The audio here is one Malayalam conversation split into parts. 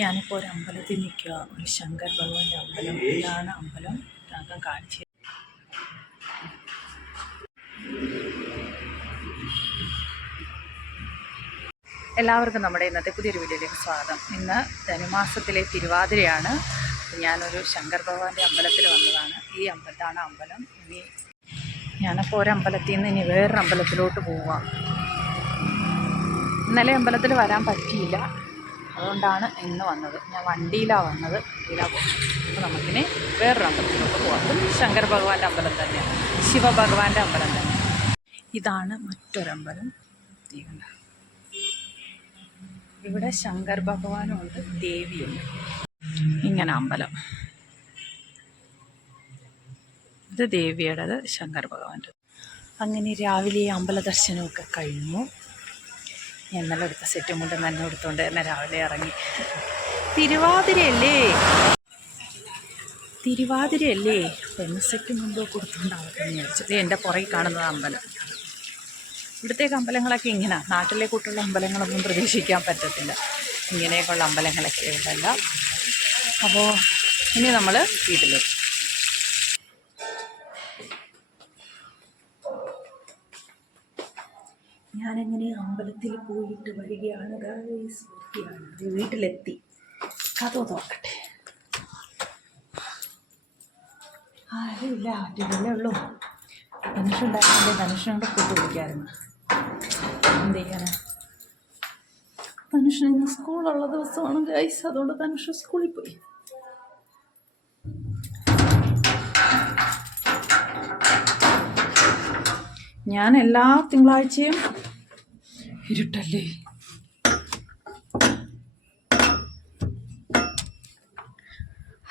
ഞാനിപ്പോൾ ഒരു അമ്പലത്തിൽ നിൽക്കുക ഒരു ശങ്കർ ഭഗവാന്റെ അമ്പലം ഇതാണ് അമ്പലം താങ്കൾ കാണിച്ചു എല്ലാവർക്കും നമ്മുടെ ഇന്നത്തെ പുതിയൊരു വീഡിയോയിലേക്ക് സ്വാഗതം. ഇന്ന് ധനുമാസത്തിലെ തിരുവാതിരയാണ്. ഞാനൊരു ശങ്കർ ഭഗവാന്റെ അമ്പലത്തിൽ വന്നതാണ്. ഈ അമ്പലത്താണ് അമ്പലം. ഇനി ഞാനപ്പോൾ ഒരു അമ്പലത്തിൽ നിന്ന് ഇനി വേറൊരു അമ്പലത്തിലോട്ട് പോവാം. ഇന്നലെ അമ്പലത്തിൽ വരാൻ പറ്റിയില്ല. അതുകൊണ്ടാണ് ഇന്ന് വന്നത്. ഞാൻ വണ്ടിയിലാണ് വന്നത്. വണ്ടിയിലാണ് അപ്പോൾ നമുക്കിനി വേറൊരു അമ്പലത്തിലോട്ട് പോകാം അതും ശങ്കർ ഭഗവാന്റെ അമ്പലം തന്നെയാണ് ശിവഭഗവാന്റെ അമ്പലം തന്നെ ഇതാണ് മറ്റൊരമ്പലം. ഇവിടെ ശങ്കർ ഭഗവാനും ഉണ്ട് ദേവിയുണ്ട്. ഇങ്ങനെ അമ്പലം. ഇത് ദേവിയുടേത് ശങ്കർ ഭഗവാന്റെ അങ്ങനെ രാവിലെ അമ്പല ദർശനമൊക്കെ കഴിഞ്ഞു. ഇന്നലെ എടുത്ത സെറ്റും കൊണ്ട് തന്നെ എടുത്തുകൊണ്ട് തന്നെ രാവിലെ ഇറങ്ങി. തിരുവാതിരയല്ലേ? തിരുവാതിരയല്ലേ? പെണ്ണ് സെറ്റ് മുമ്പ് കൊടുത്തുകൊണ്ടാവട്ടെ എന്ന് വിചാരിച്ചത് എന്റെ പുറകിൽ കാണുന്നത് അമ്പലം. ഇവിടുത്തേക്ക് അമ്പലങ്ങളൊക്കെ ഇങ്ങനെ. നാട്ടിലെ കൂട്ടുള്ള അമ്പലങ്ങളൊന്നും പ്രതീക്ഷിക്കാൻ പറ്റത്തില്ല. ഇങ്ങനെയൊക്കെയുള്ള അമ്പലങ്ങളൊക്കെ ഉണ്ടല്ല അപ്പോൾ ഇനി നമ്മൾ വീട്ടിലേക്ക് ഞാനെങ്ങനെ അമ്പലത്തിൽ പോയിട്ട് വരികയാണ്? വീട്ടിലെത്തി. കഥ നോക്കട്ടെ. ആരുമില്ല. ഒറ്റയ്ക്കല്ലേ ഉള്ളൂ. ധനുഷുണ്ടായിരുന്നെങ്കിൽ ധനുഷിനോട് കൂട്ട് വിളിക്കാറുണ്ട് എന്ത് ചെയ്യാനാ? ധനുഷിന് ഇന്ന് സ്കൂളുള്ള ദിവസമാണ് ഗൈസ് അതുകൊണ്ട് ധനുഷ് സ്കൂളിൽ പോയി. ഞാൻ എല്ലാ തിങ്കളാഴ്ചയും ഇരുട്ടല്ലേ?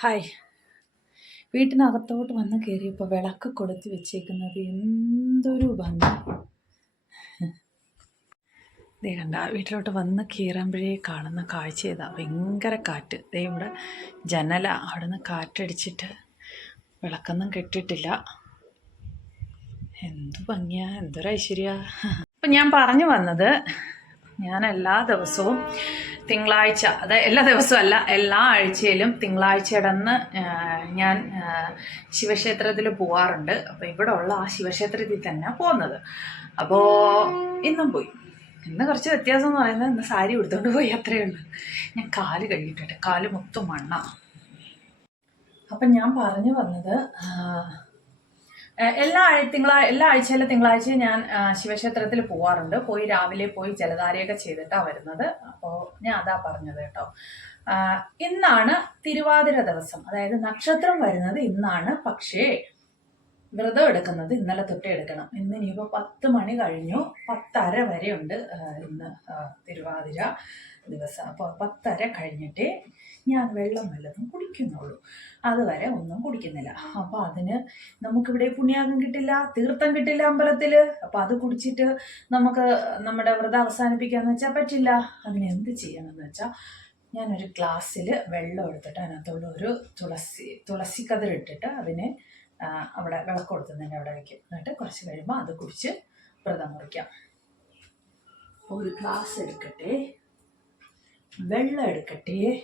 ഹായ്. വീട്ടിനകത്തോട്ട് വന്ന് കയറിയപ്പോൾ വിളക്ക് കൊളുത്തി വെച്ചേക്കുന്നത് എന്തൊരു ഭംഗി. ദേ വീട്ടിലോട്ട് വന്ന് കീറുമ്പോഴേ കാണുന്ന കാഴ്ച ഇതാ ഭയങ്കര കാറ്റ്. ദേ ഇവിടെ ജനല അവിടെ നിന്ന് കാറ്റടിച്ചിട്ട് വിളക്കൊന്നും കെട്ടിട്ടില്ല എന്തു ഭംഗിയാ എന്തൊരു ഐശ്വര്യ. അപ്പം ഞാൻ പറഞ്ഞു വന്നത് ഞാൻ എല്ലാ ദിവസവും തിങ്കളാഴ്ച അത് എല്ലാ ദിവസവും അല്ല എല്ലാ ആഴ്ചയിലും തിങ്കളാഴ്ച ഇടന്ന് ഞാൻ ശിവക്ഷേത്രത്തിൽ പോവാറുണ്ട്. അപ്പോൾ ഇവിടെ ഉള്ള ആ ശിവക്ഷേത്രത്തിൽ തന്നെ പോകുന്നത് അപ്പോൾ ഇന്നും പോയി. ഇന്ന് കുറച്ച് വ്യത്യാസം എന്ന് പറയുന്നത് ഇന്ന് സാരി ഉടുത്തോണ്ട് പോയി അത്രയേ ഉള്ളൂ. ഞാൻ കാൽ കഴുകിയിട്ടെ കാൽ മൊത്തം മണ്ണാണ് അപ്പം ഞാൻ പറഞ്ഞു വന്നത് എല്ലാ തിങ്കളാ എല്ലാ ആഴ്ചയിലെ തിങ്കളാഴ്ചയും ഞാൻ ശിവക്ഷേത്രത്തിൽ പോവാറുണ്ട്. പോയി രാവിലെ പോയി ജലധാരയൊക്കെ ചെയ്തിട്ടാണ് വരുന്നത്. അപ്പോൾ ഞാൻ അതാ പറഞ്ഞത് കേട്ടോ. ഇന്നാണ് തിരുവാതിര ദിവസം. അതായത് നക്ഷത്രം വരുന്നത് ഇന്നാണ്. പക്ഷേ വ്രതം എടുക്കുന്നത് ഇന്നലെ തൊട്ടേ എടുക്കണം. ഇന്ന് ഇനിയിപ്പോൾ പത്ത് മണി കഴിഞ്ഞു. പത്തര വരെ ഉണ്ട് ആ, ഇന്ന് തിരുവാതിര ദിവസം. അപ്പോൾ പത്തര കഴിഞ്ഞിട്ടേ ഞാൻ വെള്ളം വല്ലതും കുടിക്കുന്നുള്ളൂ. അതുവരെ ഒന്നും കുടിക്കുന്നില്ല. അപ്പോൾ അതിന് നമുക്കിവിടെ പുണ്യാഗം കിട്ടില്ല തീർത്ഥം കിട്ടില്ല അമ്പലത്തിൽ അപ്പോൾ അത് കുടിച്ചിട്ട് നമുക്ക് നമ്മുടെ വ്രതം അവസാനിപ്പിക്കാന്ന് വെച്ചാൽ പറ്റില്ല. അതിന് എന്ത് ചെയ്യണമെന്ന് വെച്ചാൽ ഞാനൊരു ഗ്ലാസ്സിൽ വെള്ളം എടുത്തിട്ട് അതിനകത്തുള്ള ഒരു തുളസി തുളസി കതിരിട്ടിട്ട് അതിനെ അവിടെ വിളക്ക് കൊടുത്തതിന്റെ അവിടെ വയ്ക്കും. എന്നിട്ട് കുറച്ച് കഴിയുമ്പോൾ അത് കുടിച്ച് വ്രതം മുറിക്കാം. ഒരു ഗ്ലാസ് എടുക്കട്ടെ. വെള്ളം എടുക്കട്ടെ.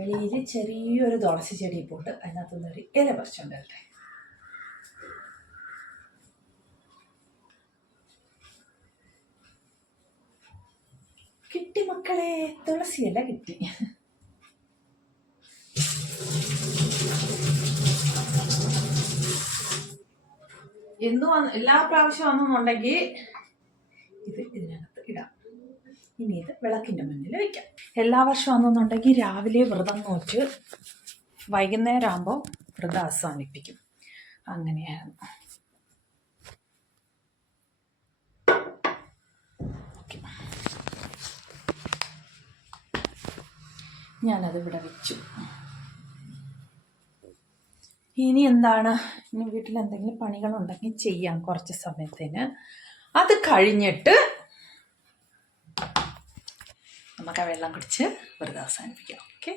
വെളിയിൽ ചെറിയൊരു തുളസി ചെടി ഇപ്പോൾ ഉണ്ട്. അതിനകത്തുനിന്ന് ഒരു ഇല പറിച്ചുണ്ടല്ലേ കിട്ടി മക്കളെ തുളസിയല്ല കിട്ടി. എന്നും വന്ന് എല്ലാ പ്രാവശ്യം വന്നെന്നുണ്ടെങ്കിൽ ഇത് ഇതിനകത്ത് ഇടാം. ഇനി ഇത് വിളക്കിന്റെ മുന്നിൽ വെക്കാം. എല്ലാ വർഷവും ആണെന്നുണ്ടെങ്കിൽ രാവിലെ വ്രതം നോറ്റ് വൈകുന്നേരം ആകുമ്പോൾ വ്രതം അവസാനിപ്പിക്കും. അങ്ങനെയായിരുന്നു. ഞാനത് ഇവിടെ വെച്ചു. ഇനി എന്താണ്? ഇനി വീട്ടിൽ എന്തെങ്കിലും പണികളുണ്ടെങ്കിൽ ചെയ്യാം കുറച്ച് സമയത്തിന്. അത് കഴിഞ്ഞിട്ട് ആ വെള്ളം കുടിച്ച് വെറുതെ അവസാനിപ്പിക്കാം ഓക്കെ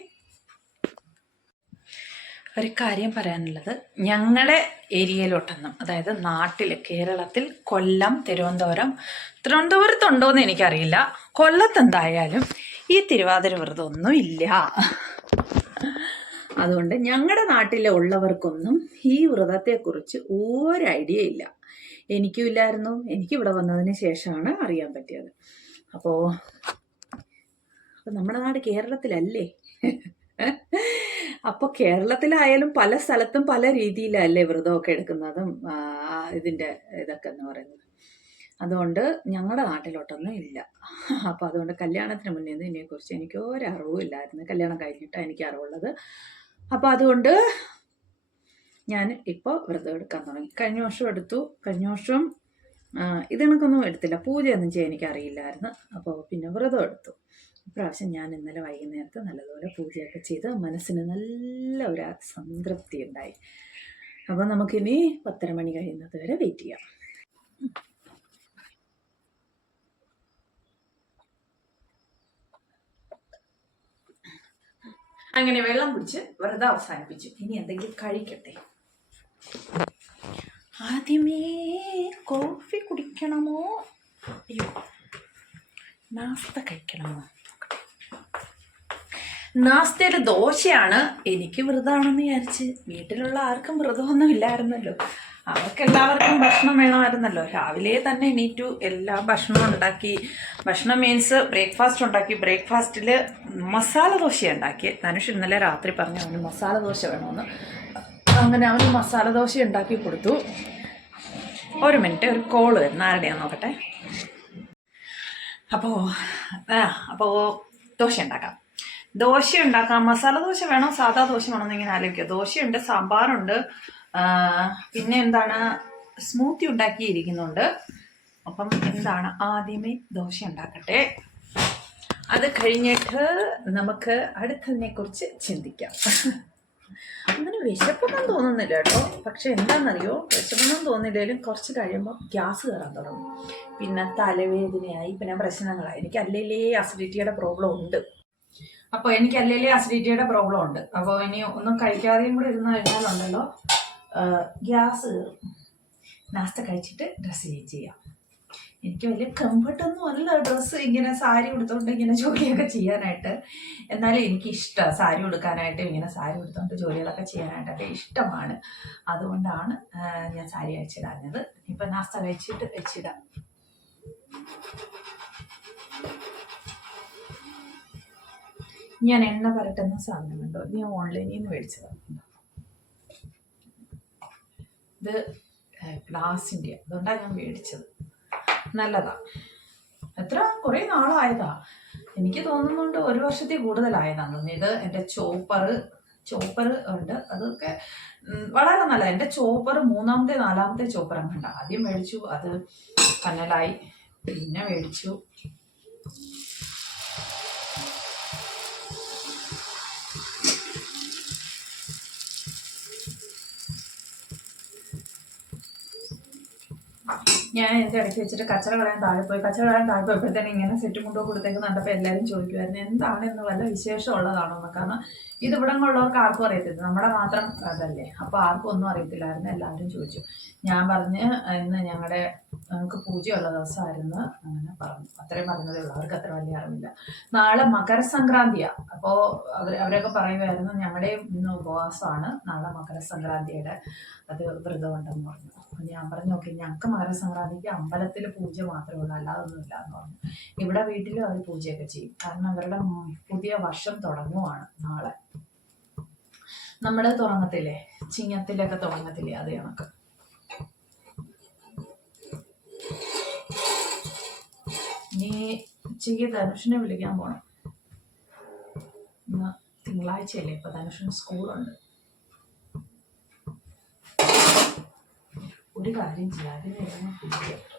ഒരു കാര്യം പറയാനുള്ളത്. ഞങ്ങളുടെ ഏരിയയിലോട്ടൊന്നും അതായത് നാട്ടിൽ കേരളത്തിൽ കൊല്ലം തിരുവനന്തപുരം തിരുവനന്തപുരത്തുണ്ടോ എന്ന് എനിക്കറിയില്ല. കൊല്ലത്ത് എന്തായാലും ഈ തിരുവാതിര വ്രതം ഒന്നും ഇല്ല അതുകൊണ്ട് ഞങ്ങളുടെ നാട്ടിലെ ഉള്ളവർക്കൊന്നും ഈ വ്രതത്തെക്കുറിച്ച് ഒരു ഐഡിയ ഇല്ല. എനിക്കും ഇല്ലായിരുന്നു. എനിക്ക് ഇവിടെ വന്നതിന് ശേഷമാണ് അറിയാൻ പറ്റിയത്. അപ്പോൾ അപ്പോൾ നമ്മുടെ നാട് കേരളത്തിലല്ലേ? അപ്പോൾ കേരളത്തിലായാലും പല സ്ഥലത്തും പല രീതിയിലല്ലേ വ്രതമൊക്കെ എടുക്കുന്നതും ഇതിന്റെ ഇതൊക്കെ എന്ന് പറയുന്നത്. അതുകൊണ്ട് ഞങ്ങളുടെ നാട്ടിലോട്ടൊന്നും ഇല്ല. അപ്പോൾ അതുകൊണ്ട് കല്യാണത്തിന് മുന്നേ ഒന്നും ഇതിനെക്കുറിച്ച് എനിക്ക് ഒരറിവും ഇല്ലായിരുന്നു. കല്യാണം കഴിഞ്ഞിട്ടാണ് എനിക്ക് അറിവുള്ളത്. അപ്പോൾ അതുകൊണ്ട് ഞാൻ ഇപ്പോൾ വ്രതം എടുക്കാൻ തുടങ്ങി. കഴിഞ്ഞ വർഷം എടുത്തു. കഴിഞ്ഞ വർഷം ഇതിനൊക്കെ ഒന്നും കണക്കൊന്നും എടുത്തില്ല. പൂജയൊന്നും ചെയ്യാൻ എനിക്ക് അറിയില്ലായിരുന്നു അപ്പോൾ പിന്നെ വ്രതം എടുത്തു. ഇപ്രാവശ്യം ഞാൻ ഇന്നലെ വൈകുന്നേരത്ത് നല്ലതുപോലെ പൂജയൊക്കെ ചെയ്ത് മനസ്സിന് നല്ല ഒരു സംതൃപ്തി ഉണ്ടായി. അപ്പോൾ നമുക്കിനി പത്തര മണി കഴിയുന്നത് വരെ വെയിറ്റ് ചെയ്യാം. അങ്ങനെ വെള്ളം കുടിച്ച് വെറുതെ അവസാനിപ്പിച്ചു. ഇനി എന്തെങ്കിലും കഴിക്കട്ടെ? ആദ്യമേ കോഫി കുടിക്കണമോ? അയ്യോ നാസ്ത കഴിക്കണമോ? നാസ്തയിൽ ദോശയാണ്. എനിക്ക് വ്രതമാണെന്ന് വിചാരിച്ച് വീട്ടിലുള്ള ആർക്കും വ്രതമൊന്നും ഇല്ലായിരുന്നല്ലോ അവർക്ക് എല്ലാവർക്കും ഭക്ഷണം വേണമായിരുന്നല്ലോ. രാവിലെ തന്നെ എണീറ്റു എല്ലാ ഭക്ഷണവും ഉണ്ടാക്കി. ഭക്ഷണം മീൻസ് ബ്രേക്ക്ഫാസ്റ്റ് ഉണ്ടാക്കി. ബ്രേക്ക്ഫാസ്റ്റിൽ മസാല ദോശ ഉണ്ടാക്കി ധനുഷ് ഇന്നലെ രാത്രി പറഞ്ഞു അവന് മസാല ദോശ വേണമെന്ന് അങ്ങനെ അവന് മസാല ദോശ ഉണ്ടാക്കി കൊടുത്തു. ഒരു മിനിറ്റ് ഒരു കോൾ വരുന്ന ആരുടെയാന്ന് നോക്കട്ടെ. അപ്പോൾ അപ്പോ അപ്പോൾ ദോശ ഉണ്ടാക്കാം. ദോശ ഉണ്ടാക്കാം മസാല ദോശ വേണോ? സാധാ ദോശ വേണോ എന്ന് ഇങ്ങനെ ആലോചിക്കുക. ദോശയുണ്ട് സാമ്പാറുണ്ട് പിന്നെ എന്താണ്? സ്മൂത്തി ഉണ്ടാക്കിയിരിക്കുന്നുണ്ട്. അപ്പം എന്താണ്? ആദ്യമേ ദോശ ഉണ്ടാക്കട്ടെ. അത് കഴിഞ്ഞിട്ട് നമുക്ക് അടുത്തതിനെ കുറിച്ച് ചിന്തിക്കാം. അങ്ങനെ വിശപ്പൊന്നും തോന്നുന്നില്ല കേട്ടോ. പക്ഷെ എന്താണെന്നറിയോ? വിശപ്പൊന്നും തോന്നില്ലെങ്കിലും കുറച്ച് കഴിയുമ്പോൾ ഗ്യാസ് കയറാൻ തുടങ്ങും. പിന്നെ തലവേദനയായി പിന്നെ പ്രശ്നങ്ങളായി. എനിക്ക് അല്ലേലേ അസിഡിറ്റിയുടെ പ്രോബ്ലം ഉണ്ട്. അപ്പോൾ എനിക്ക് അല്ലെങ്കിൽ അസിഡിറ്റിയുടെ പ്രോബ്ലം ഉണ്ട്. അപ്പോൾ ഇനി ഒന്നും കഴിക്കാതെയും കൂടെ ഇരുന്ന് കഴിഞ്ഞാലുണ്ടല്ലോ. ഗ്യാസ് നാസ്ത കഴിച്ചിട്ട് ഡ്രസ്സ് ചെയ്യാം. എനിക്ക് വലിയ കംഫർട്ടൊന്നും അല്ല ഡ്രസ്സ് ഇങ്ങനെ സാരി ഉടുത്തോണ്ട് ഇങ്ങനെ ജോലിയൊക്കെ ചെയ്യാനായിട്ട്. എന്നാലും എനിക്ക് ഇഷ്ടം സാരി ഉടുക്കാനായിട്ടും ഇങ്ങനെ സാരി ഉടുത്തോണ്ട് ജോലികളൊക്കെ ചെയ്യാനായിട്ടൊക്കെ ഇഷ്ടമാണ്. അതുകൊണ്ടാണ് ഞാൻ സാരി അയച്ചിടാഞ്ഞത് ഇപ്പം നാസ്ത കഴിച്ചിട്ട് വെച്ചിടാം. ഞാൻ എണ്ണ പരട്ടുന്ന സാധനമുണ്ടോ ഞാൻ ഓൺലൈനിൽ നിന്ന് മേടിച്ചതാണ് ഇത് ഗ്ലാസിന്റെ അതുകൊണ്ടാണ് ഞാൻ മേടിച്ചത്. നല്ലതാ. എത്ര? കുറേ നാളായതാ. എനിക്ക് തോന്നുന്നുണ്ട് ഒരു വർഷത്തിൽ കൂടുതലായതാണ് ഇത് എന്റെ ചോപ്പർ ചോപ്പർ ഉണ്ട്. അതൊക്കെ വളരെ നല്ല എന്റെ ചോപ്പർ മൂന്നാമത്തെ നാലാമത്തെ ചോപ്പർ അങ്ങണ്ട ആദ്യം മേടിച്ചു അത് കനലായി. പിന്നെ മേടിച്ചു. ഞാൻ എന്റെ ഇടയ്ക്ക് വെച്ചിട്ട് കച്ചറ കളയാൻ താഴെ പോയി. കച്ചറ കളയാൻ താഴെ പോയപ്പോഴത്തേനും ഇങ്ങനെ സെറ്റ് കൊടുത്തേക്ക് കണ്ടപ്പോൾ എല്ലാവരും ചോദിക്കുമായിരുന്നു എന്താണ് ഇന്ന് വല്ല വിശേഷം ഉള്ളതാണോ എന്ന് കാരണം ഇത് ഇവിടെ ഉള്ളവർക്ക് ആർക്കും അറിയത്തില്ല. നമ്മുടെ മാത്രം അതല്ലേ. അപ്പോൾ ആർക്കും ഒന്നും അറിയത്തില്ലായിരുന്നു. എല്ലാവരും ചോദിച്ചു. ഞാൻ പറഞ്ഞ് ഇന്ന് ഞങ്ങളുടെ ഞങ്ങൾക്ക് പൂജയുള്ള ദിവസമായിരുന്നു. അങ്ങനെ പറഞ്ഞു. അത്രയും പറഞ്ഞതേ ഉള്ളൂ. അവർക്ക് അത്ര വലിയ അറിവില്ല. നാളെ മകരസംക്രാന്തിയാണ് അപ്പോൾ അവർ അവരൊക്കെ പറയുമായിരുന്നു ഞങ്ങളുടെ ഇന്ന് ഉപവാസമാണ്. നാളെ മകരസംക്രാന്തിയുടെ അത് വ്രതമുണ്ടെന്ന് പറഞ്ഞു. ഞാൻ പറഞ്ഞു നോക്കി ഞങ്ങൾക്ക് മകരസംക്രാന്തിക്ക് അമ്പലത്തിൽ പൂജ മാത്രമേ ഉള്ളൂ. അല്ലാതെ ഒന്നുമില്ല എന്ന് പറഞ്ഞു. ഇവിടെ വീട്ടിലും അവർ പൂജയൊക്കെ ചെയ്യും. കാരണം അവരുടെ പുതിയ വർഷം തുടങ്ങുവാണ് നാളെ. നമ്മൾ തുടങ്ങത്തില്ലേ ചിങ്ങത്തിലൊക്കെ തുടങ്ങത്തില്ലേ അത് കണക്ക്. നീ ഉച്ചയ്ക്ക് ധനുഷിനെ വിളിക്കാൻ പോണം. ഇന്ന് തിങ്കളാഴ്ചയല്ലേ ഇപ്പൊ ധനുഷിന് സ്കൂളുണ്ട്. ഒരു കാര്യം ചെയ്യാം.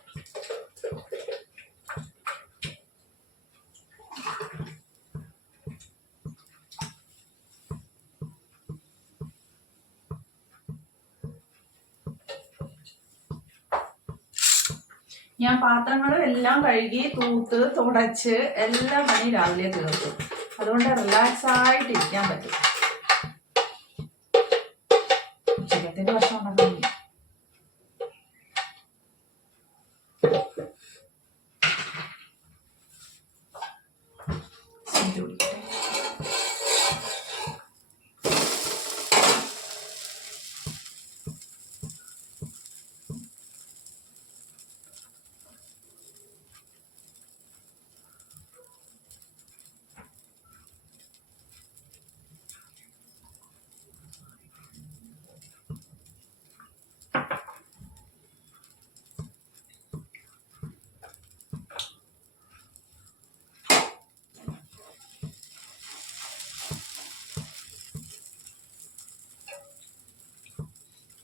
ഞാൻ പാത്രങ്ങളും എല്ലാം കഴുകി തൂത്ത് തുടച്ച് എല്ലാം പണി രാവിലെ തീർത്തു. അതുകൊണ്ട് റിലാക്സ് ആയിട്ട് ഇരിക്കാൻ പറ്റും.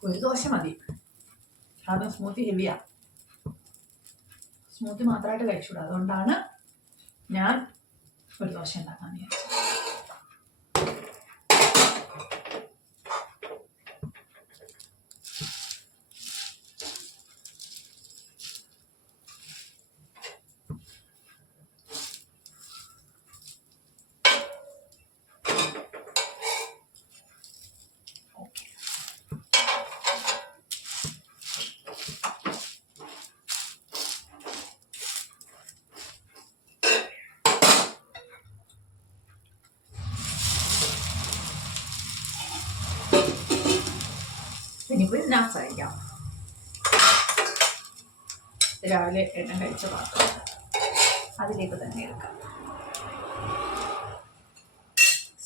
ഒരു ദോശ മതി. കാരണം സ്മൂത്തി ഹെവിയാ സ്മൂത്തി മാത്രമായിട്ട് കഴിച്ചുകൂടാ അതുകൊണ്ടാണ് ഞാൻ ഒരു ദോശ ഉണ്ടാക്കാൻ വിചാരിച്ചത്. ഇനിയിപ്പോൾ സ്നാക്സ് സഹിക്കാം. രാവിലെ എണ്ണ കഴിച്ച പാത്രം അതിലേക്ക് തന്നെ എടുക്കാം.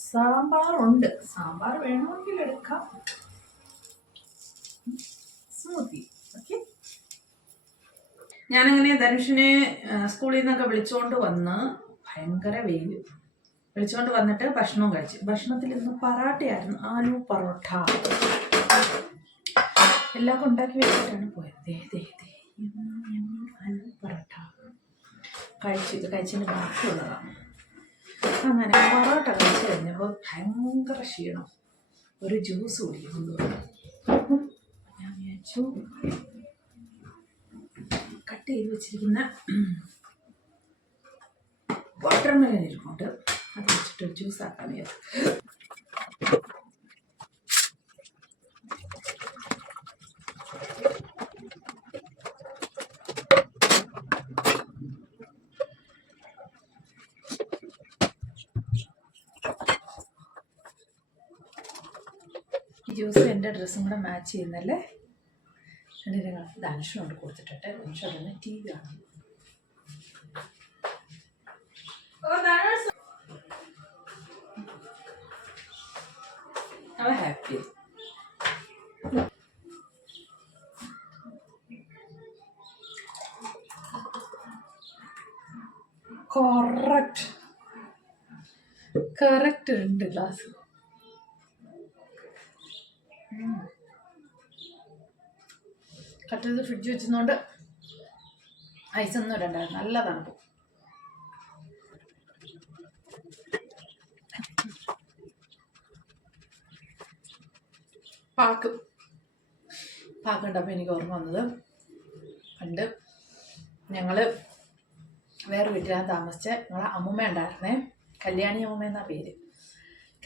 സാമ്പാറുണ്ട്. സാമ്പാർ വേണമെങ്കിൽ എടുക്കാം. സ്മൂത്തി. ഓക്കെ. ഞാനങ്ങനെ ധനുഷിനെ സ്കൂളിൽ നിന്നൊക്കെ വിളിച്ചുകൊണ്ട് വന്ന് ഭയങ്കര വെയിൽ. വിളിച്ചുകൊണ്ട് വന്നിട്ട് ഭക്ഷണവും കഴിച്ചു. ഭക്ഷണത്തിൽ ഇന്ന് പറാട്ടയായിരുന്നു ആലു പൊറോട്ട. എല്ലാം ഉണ്ടാക്കി വെച്ചിട്ടാണ് പോയത്. ദേ പൊറോട്ട. കഴിച്ചു. ഇത് കഴിച്ചതിന് ബാക്കിയുള്ളതാണ് അങ്ങനെ പൊറോട്ട കഴിച്ചു കഴിഞ്ഞപ്പോൾ ഭയങ്കര ക്ഷീണം. ഒരു ജ്യൂസ് കുടിക്കുന്നു ഞാൻ വിചാരിച്ചു കട്ട് ചെയ്ത് വെച്ചിരിക്കുന്ന വാട്ടർ മെലൻ ഇരിപ്പുണ്ട്. അത് വെച്ചിട്ട് ജ്യൂസ് ആക്കാൻ വിചാരിച്ചു ഈ ജ്യൂസ് എന്റെ ഡ്രസ്സും കൂടെ മാച്ച് ചെയ്യുന്നല്ലേ? എന്റെ ധനുഷിനോട് കൊടുത്തിട്ടെ ധനുഷ് അതന്നെ ടി വി അവൻ ഹാപ്പി. കറക്റ്റ് കറക്റ്റ് രണ്ട് ഗ്ലാസ് കട്ട് ചെയ്ത് ഫ്രിഡ്ജ് വെച്ചതുകൊണ്ട് ഐസൊന്നും ഇടണ്ടായിരുന്നു. നല്ല തണുപ്പ്. പാക്ക്. പാക്ക് കണ്ടപ്പോൾ എനിക്ക് ഓർമ്മ വന്നത് പണ്ട് ഞങ്ങൾ വേറെ വീട്ടിലാണ് താമസിച്ച. ഞങ്ങളെ അമ്മൂമ്മ ഉണ്ടായിരുന്നേ. കല്യാണി അമ്മൂമ്മ എന്നാ പേര്?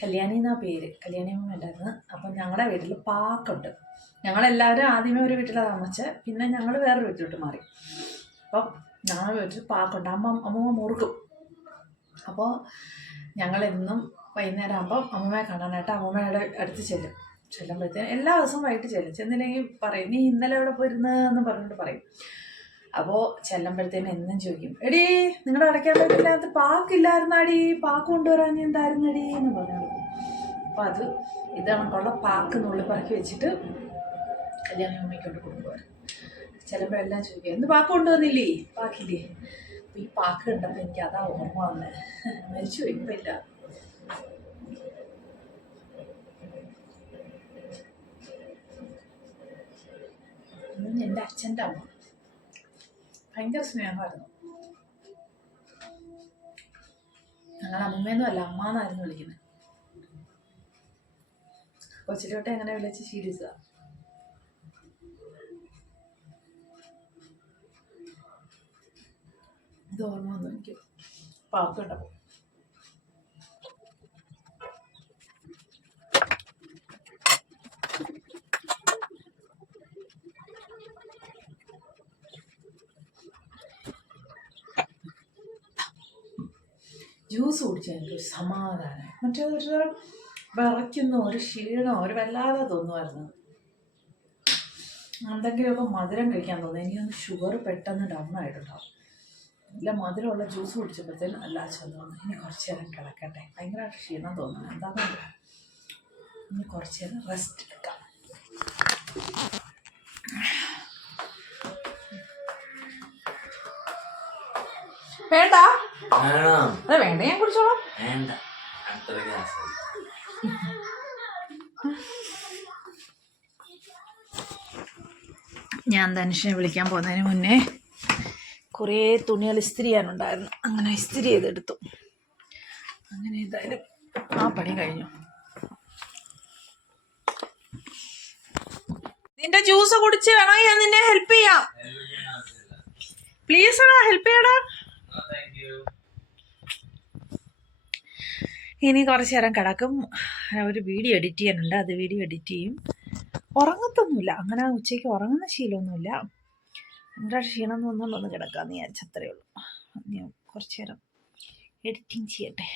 കല്യാണി എന്നാ പേര്? കല്യാണി അമ്മൂമ്മ ഉണ്ടായിരുന്നു. അപ്പം ഞങ്ങളുടെ വീട്ടിൽ പാക്കുണ്ട്. ഞങ്ങളെല്ലാവരും ആദ്യമേ ഒരു വീട്ടിലാണ് താമസിച്ചത് പിന്നെ ഞങ്ങൾ വേറൊരു വീട്ടിലോട്ട് മാറി. അപ്പം ഞങ്ങളുടെ വീട്ടിൽ പാക്കുണ്ട് അമ്മ അമ്മ മുറുക്കും. അപ്പോൾ ഞങ്ങളെന്നും വൈകുന്നേരം ആകുമ്പം അമ്മമ്മയെ കാണാനായിട്ട് അമ്മമ്മയുടെ അടുത്ത് ചെല്ലും. ചെല്ലുമ്പോഴത്തേന് എല്ലാ ദിവസവും വൈകിട്ട് ചെല്ലും. ചെന്നില്ലെങ്കിൽ പറയും നീ ഇന്നലെ എവിടെ പോയിരുന്നെന്ന് പറഞ്ഞിട്ട് പറയും. അപ്പോൾ ചെല്ലുമ്പോഴത്തേന് എന്നും ചോദിക്കും എടീ നിങ്ങളുടെ അടയ്ക്കാതിനകത്ത് പാക്കില്ലായിരുന്നാടി പാക്ക് കൊണ്ടുവരാൻ എന്തായിരുന്നടി? എന്ന് പറഞ്ഞു അപ്പോൾ അത് ഇത് കണക്കുള്ള പാക്ക് നുള്ളി പറക്കി വെച്ചിട്ട് കല്യാണ അമ്മയ്ക്കൊണ്ട് കൊണ്ടുപോകാൻ. ചിലപ്പോൾ എല്ലാം ചോദിക്കും എന്ത് പാക്ക് കൊണ്ടുവന്നില്ലേ? പാക്കില്ലേ. ഈ പാക്ക് കണ്ടപ്പോൾ എനിക്ക് അതാ ഓർമ്മ വന്നത് മരിച്ചു ഇപ്പം ഇല്ല. എന്റെ അച്ഛന്റെ അമ്മ. ഭയങ്കര സ്നേഹമായിരുന്നു. ഞങ്ങൾ അമ്മയെന്നും അല്ല അമ്മ എന്നായിരുന്നു വിളിക്കുന്നത് കൊച്ചിലോട്ട് എങ്ങനെ വിളിച്ച് ശീലിച്ചതാ? ഇത് ഓർമ്മ വന്നു എനിക്ക്. പാക്കുണ്ടാവും ജ്യൂസ് കുടിച്ചാൽ എനിക്കൊരു സമാധാനം. മറ്റേ ഒരു വിറയ്ക്കുന്ന ഒരു ക്ഷീണം ഒരു വല്ലാതെ തോന്നുമായിരുന്നു. എന്തെങ്കിലുമൊക്കെ മധുരം കഴിക്കാൻ തോന്നുന്നു. എനിക്കൊന്ന് ഷുഗർ പെട്ടെന്ന് ഡൗൺ ആയിട്ടുണ്ടാവും. നല്ല മധുരമുള്ള ജ്യൂസ് കുടിച്ചപ്പോഴത്തേനും നല്ല ചെന്ന് വന്നു ഇനി കുറച്ച് നേരം കിടക്കട്ടെ. ഭയങ്കരമായിട്ട് ക്ഷീണം തോന്നുന്നു. എന്താണെന്ന് ഇനി കുറച്ച് നേരം റെസ്റ്റ് എടുക്കാം. വേണ്ട? വേണം. അത് വേണ്ട. ഞാൻ കുടിച്ചോളാം. വേണ്ട. ഞാൻ ധനുഷിനെ വിളിക്കാൻ പോകുന്നതിന് മുന്നേ കുറേ തുണികൾ ഇസ്തിരി ചെയ്യാനുണ്ടായിരുന്നു. അങ്ങനെ ഇസ്തിരി ചെയ്തെടുത്തു. അങ്ങനെ ഏതായാലും ആ പണി കഴിഞ്ഞു. നിന്റെ ജ്യൂസ് കുടിച്ച് വേണോ? ഞാൻ നിന്നെ ഹെൽപ്പ് ചെയ്യാം. പ്ലീസ് എടാ ഹെൽപ്പ് ചെയ്യടാ. ഇനി കുറച്ച് നേരം കിടക്കും. ഒരു വീഡിയോ എഡിറ്റ് ചെയ്യാനുണ്ട്. അത് വീഡിയോ എഡിറ്റ് ചെയ്യും. ഉറങ്ങത്തൊന്നുമില്ല. അങ്ങനെ ഉച്ചയ്ക്ക് ഉറങ്ങുന്ന ശീലമൊന്നുമില്ല. എന്റെ ക്ഷീണം തോന്നുന്നുണ്ടൊന്ന് കിടക്കാമെന്ന് വിചാരിച്ച അത്രയേ ഉള്ളൂ. ഞാൻ കുറച്ച് നേരം എഡിറ്റിങ് ചെയ്യട്ടെ.